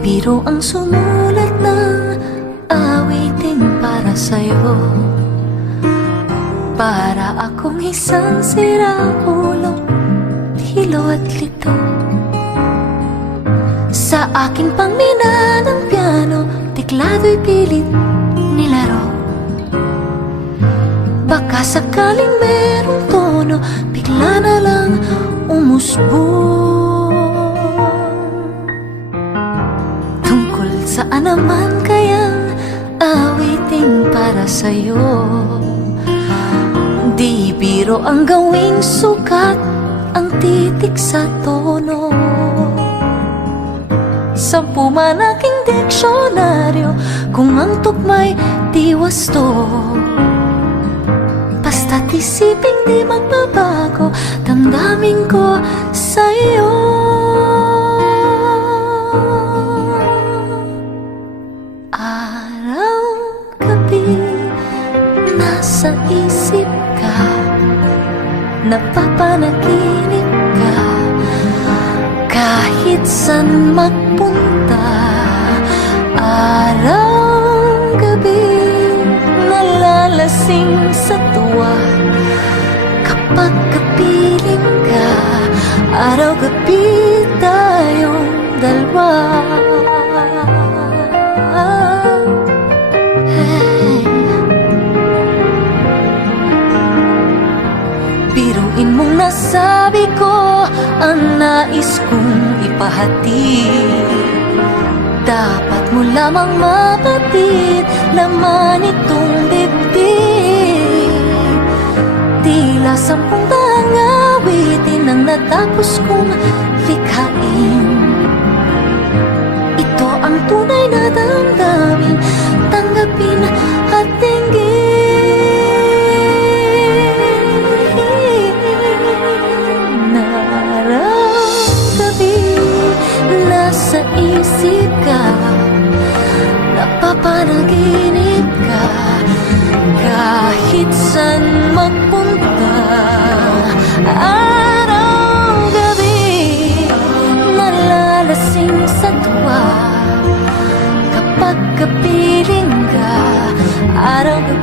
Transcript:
biro ang sumulat ng awiting para sa'yo. Para akong isang siraulo, hilo at lito. Sa aking pangmina ng piano, tiklado'y pilit nilaro. Baka sakaling merong tono, bigla na lang umusbong. Tungkol saan naman kayang awiting para sa'yo? Di biro ang gawing sukat, ang titik sa tono. 10 man aking diksyonaryo, kung ang tugma'y di wasto. Basta't isiping di magbabago, damdamin ko sa'yo. Araw, gabi, nasa isip ka, napapanaginip ka. Kahit san magpunta, araw, gabi, nalalasing sa tuwa. Kapag kapiling ka, araw, gabi, tayong dalawa. Hey. Biruin mong nasabi ko ang nais kong ipahatid. Dapat mo lamang mapatid, laman itong dibdib. Tila 10 daang awitin ang natapos kong likhain. Ito ang tunay na damdamin, tanggapin at dinggin. Nasa isip ka, napapanaginip ka. Kahit san magpunta, araw, gabi, nalalasing sa tuwa. Kapag kapiling ka, araw, gabi,